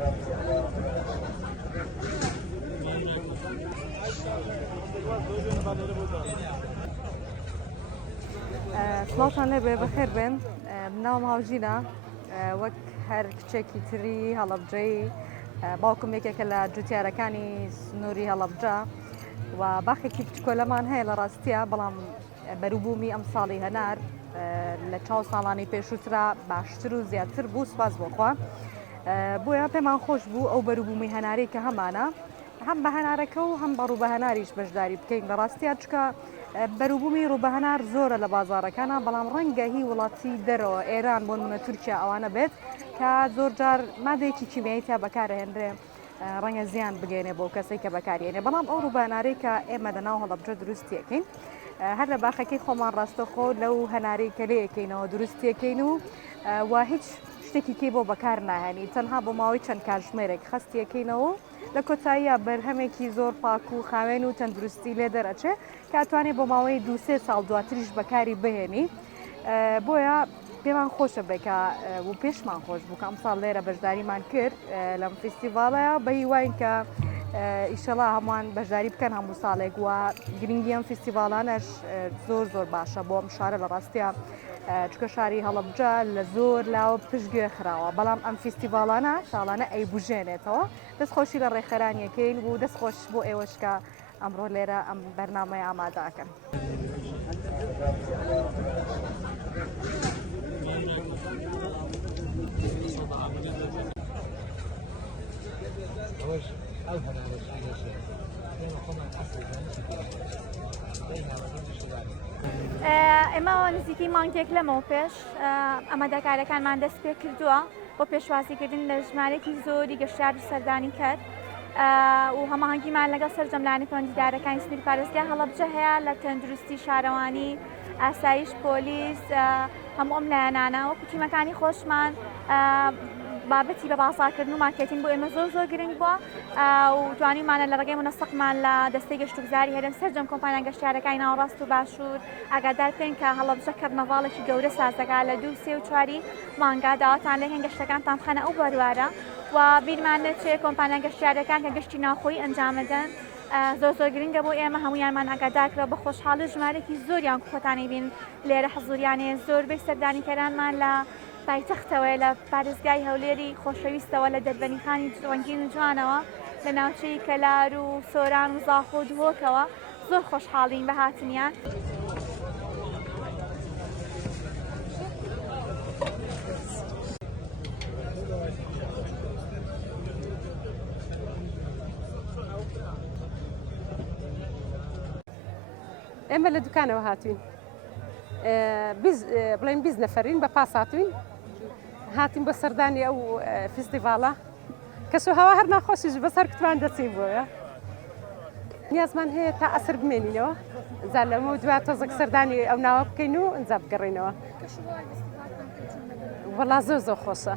سڵاتان لێبێ بەخێر بێن بناوم هاوژینە وەک هەر کچێکی تری هەڵەبجەی باوکم یەکێکە لە جوتیارەکانی سنووری هەڵەبجە و باخێکی بچکۆلەمان هەیە لە ڕاستیە بەڵام بەروبوومی ئەم ساڵی هەنار لە چاو ساڵانی پێشووترا باشتر و زیاتر بوو سپاس بۆخوا بۆیە پێمان خۆش بوو ئەو بەروبوومی هەناری کە هەمانە هەم بە هەنارەکە و هەم بە ڕووبەهەناریش بەشداری بکەین لە ڕاستیە چکە بەروبوومی ڕووبەهەنار زۆرە لە بازارەکانە بەڵام ڕەنگە هی وڵاتی دەرەوە ئێران بۆ نمونە تورکیا ئەوانە بێت کە زۆر جار مادەیەکی کیمیایی تا بەکارهێنرێ ڕەنگە زیان بگەێنێ بۆ کەسێک کە بەکارهێنێ بەڵام ئەو ڕووبەهەنارەی کە ئێمە لەناو هەڵەبجە دروستیەکەین هەر لە باخەکەی خۆمان ڕاستەخۆ لەو هەنارەی کە لێیەکەینەوە دروستیەکەین و هیچ شتێکی کێ بۆ بەکار ناهێنی تەنها بۆ ماوەی چەند کاتژمێرێک خستیەکەینەوە لە کۆتاییە بەرهەمێکی زۆر پاک و خاوێن و تەندروستی لێ دەرەچێ کاتوانێت بۆ ماوەی 2-3 ساڵ دواتریش بەکاری بهێنی بۆیە پێمان خۆشە بێکە و پێشمان خۆش بوو کە ئەم ساڵ لێرە بەشداریمان کرد لەم فستیڤالەیە بە هیواین کە ئیشەڵا هەمووان بەشداری بکەن هەموو ساڵێک وە گرنگی ئەم فستیڤالانەش زۆر باشە بۆ ئەم شارە لە ڕاستیە چکە شاری هەڵەبجە لە زۆر لاوە پشتگوێ خراوە بەڵام ئەم فستیڤالانە ساڵانە ئەیبوژێنێتەوە دەستخۆشی لە ڕێکخەرانیەکەین و دەستخۆش بۆ ئێوەشکە ئەمڕۆ لێرە ئەم بەرنامەیە ئامادەکەن. ئێمە نزیکی مانگێک لەمەوە پێش ئەمادەکارەکانمان دەست پێ کردووە بۆ پێشوازیکردن لە ژمارەی زۆری گەشتیار و سەردانی کرد و هەماهەنگیمان لەگەڵ سەرجەملانی پەیوەندیدارەکانی سنووری پارێزگای هەڵەبجە هەیە لە تەندروستی شارەوانی ئاسایش پۆلیس هەموو ئەم لایەنانە وەکو تیمەکانی خۆشمان بابەتی بە باساکردن و مارکێتینگ بۆ ئێمە زۆر گرنگ بووە و توانیمانە لە ڕێگەی منەسەقمان لە دەستەی گەشتوگزاری هەرێم سەرجەم کۆمپانیا گەشتیارەکانی ناوەڕاست و باشوور ئاگادار بکەین کە هەڵەبجە کەرنەڤاڵێکی گەورە سازەکە لە 2، 3 و 4 مانگا داواتان لێکن گەشتەکانتان بخەنە ئەو بەروارە و بیرمان نەچێ کۆمپانیا گەشتیارەکان کە گەشتی ناوخۆیی ئەنجامەدەن زۆر گرنگە بۆ ئێمە هەمویانمان ئاگادارکرەوە بە خۆشحاڵی ژمارەی زۆریان خۆتانی بین لێرە حەزوریانێ زۆربەی سەردانیکەرانمان لە پایتەختەوەی لە پارێزگای هەولێری خۆشەویستەوە لە دەربەنیخانی ڕەنگین و جوانەوە لە ناوچەی کەلار و سۆران و زاخۆ و دوهۆکەوە زۆر خۆشحاڵین بە هاتنیان. ئێمە لە دوکانەوە هاتوین بڵێن 20 نەفەرین بە پاس هاتین بە سەردانی ئەو فستیڤالە کەسو هەوا هەر ناخۆشیش بەسەر کتوان دەچین بۆیە نیازمان هەیە تا ئەسر بمێنینەوە ئەجا لەمە دوای تۆزێک سەردانی ئەو ناوە بکەین و ئەنجا بگەڕێنەوە وەڵا زۆر خۆشە.